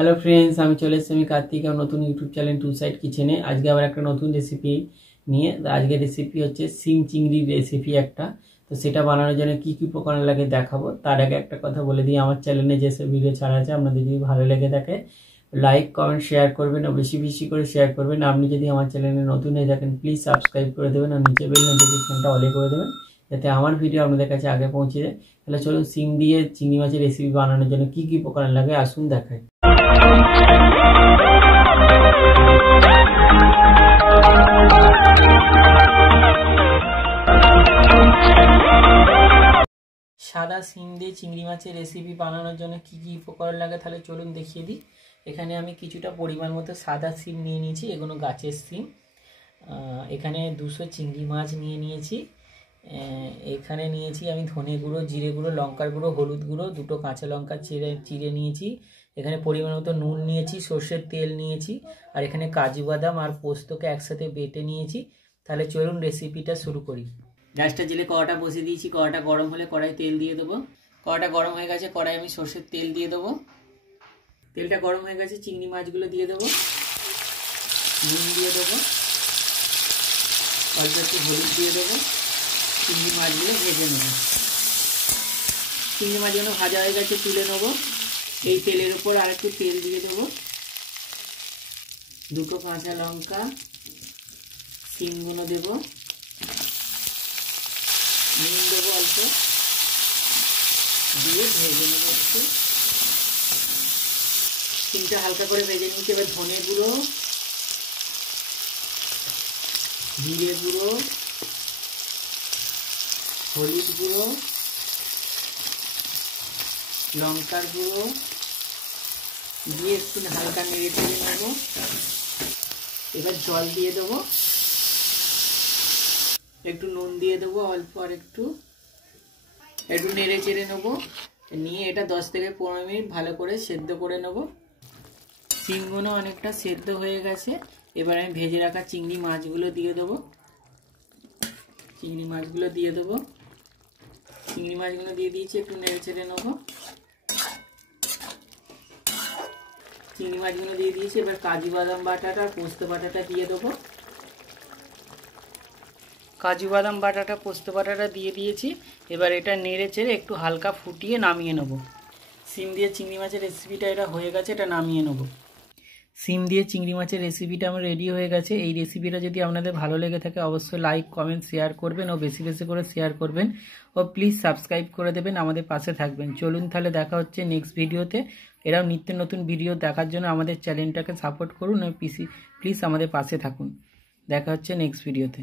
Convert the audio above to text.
Hello friends, আমি চলে এসেছি আমি কার্তিক আর নতুন ইউটিউব চ্যানেল টু সাইড কিচেনে। আজকে আবার একটা নতুন রেসিপি নিয়ে। আজকের রেসিপি হচ্ছে সিম চিংড়ির রেসিপি একটা। তো সেটা বানানোর জন্য কী কী উপকরণ লাগে দেখাবো। তার আগে একটা কথা বলে দিই, আমার চ্যানেলে যেসব ভিডিও ছাড়া আছে আপনাদের যদি ভালো লেগে থাকে লাইক কমেন্ট শেয়ার করবেন ও বেশি বেশি করে শেয়ার করবেন। আপনি যদি আমার চ্যানেলে নতুন হয়ে থাকেন প্লিজ সাবস্ক্রাইব করে দেবেন আর নিচে বেল নোটিফিকেশনটা অলে করে দেবেন যাতে আমার ভিডিও আপনাদের কাছে আগে পৌঁছে যায়। তাহলে চলুন সিম দিয়ে চিংড়ি মাছের রেসিপি বানানোর জন্য কী কী উপকরণ লাগে আসুন দেখাই। সাদা সিম দিয়ে চিংড়ি মাছের রেসিপি বানানোর জন্য কী কী উপকরণ লাগে তাহলে চলুন দেখিয়ে দিই। এখানে আমি কিছুটা পরিমাণ মতো সাদা সিম নিয়ে নিয়েছি, এগুলো গাছের সিম। এখানে 200 চিংড়ি মাছ নিয়ে নিয়েছি। এখানে নিয়েছি আমি ধনে গুঁড়ো, জিরে গুঁড়ো, লঙ্কার গুঁড়ো, হলুদ গুঁড়ো, 2টো কাঁচা লঙ্কা চিড়ে নিয়েছি। এখানে পরিমাণ মতো নুন নিয়েছি, সর্ষের তেল নিয়েছি, আর এখানে কাজু বাদাম আর পোস্তকে একসাথে বেটে নিয়েছি। তাহলে চলুন রেসিপিটা শুরু করি। গ্যাসটা জেলে কড়াটা বসিয়ে দিয়েছি, কড়াটা গরম হলে কড়াই তেল দিয়ে দেবো। কড়াটা গরম হয়ে গেছে, কড়াই আমি সর্ষের তেল দিয়ে দেবো। তেলটা গরম হয়ে গেছে, চিংড়ি মাছগুলো দিয়ে দেবো, নুন দিয়ে দেবো, অল্প একটু হলুদ দিয়ে দেবো। চিংড়ি মাছগুলো ভেজে নেবো। চিংড়ি মাছগুলো ভাজা হয়ে গেছে, তুলে নেবো। এই তেলের উপর আর একটু তেল দিয়ে দেবো, 2টো কাঁচা লঙ্কা, সিমগুলো দেবো, নুন দেবো অল্প, দিয়ে ভেজে নেবো একটু। সিমটা হালকা করে ভেজে নিচ্ছি। এবার ধনে গুঁড়ো, জিরে গুঁড়ো, হলুদ গুঁড়ো, লঙ্কার গুঁড়ো দিয়ে একটু হালকা নেড়ে চেড়ে নেব। এবার জল দিয়ে দেবো, একটু নুন দিয়ে দেবো অল্প, আর একটু নেড়ে চেড়ে নেবো। নিয়ে এটা 10 থেকে 15 মিনিট ভালো করে সেদ্ধ করে নেব। সিমগুলো অনেকটা সেদ্ধ হয়ে গেছে। এবার আমি ভেজে রাখা চিংড়ি মাছগুলো দিয়ে দেবো। চিংড়ি মাছগুলো দিয়ে দিয়েছি, একটু নেড়ে চেড়ে নেবো। চিংড়ি মাছগুলো দিয়ে দিয়েছি। এবার কাজু বাদাম বাটাটা আর পোস্ত বাটাটা দিয়ে দেবো। কাজু বাদাম বাটাটা পোস্ত বাটাটা দিয়ে দিয়েছি। এবার এটা নেড়ে চেড়ে একটু হালকা ফুটিয়ে নামিয়ে নেব। সিম দিয়ে চিংড়ি মাছের রেসিপিটা এটা হয়ে গেছে, এটা নামিয়ে নেব। সিম দিয়ে চিংড়ি মাছের রেসিপিটা আমার রেডি হয়ে গেছে। এই রেসিপিটা যদি আপনাদের ভালো লেগে থাকে অবশ্যই লাইক কমেন্ট শেয়ার করবেন ও বেশি বেশি করে শেয়ার করবেন ও প্লিজ সাবস্ক্রাইব করে দেবেন, আমাদের পাশে থাকবেন। চলুন তাহলে দেখা হচ্ছে নেক্সট ভিডিওতে। এরাও নিত্য নতুন ভিডিও দেখার জন্য আমাদের চ্যানেলটাকে সাপোর্ট করুন ও প্লিজ আমাদের পাশে থাকুন। দেখা হচ্ছে নেক্সট ভিডিওতে।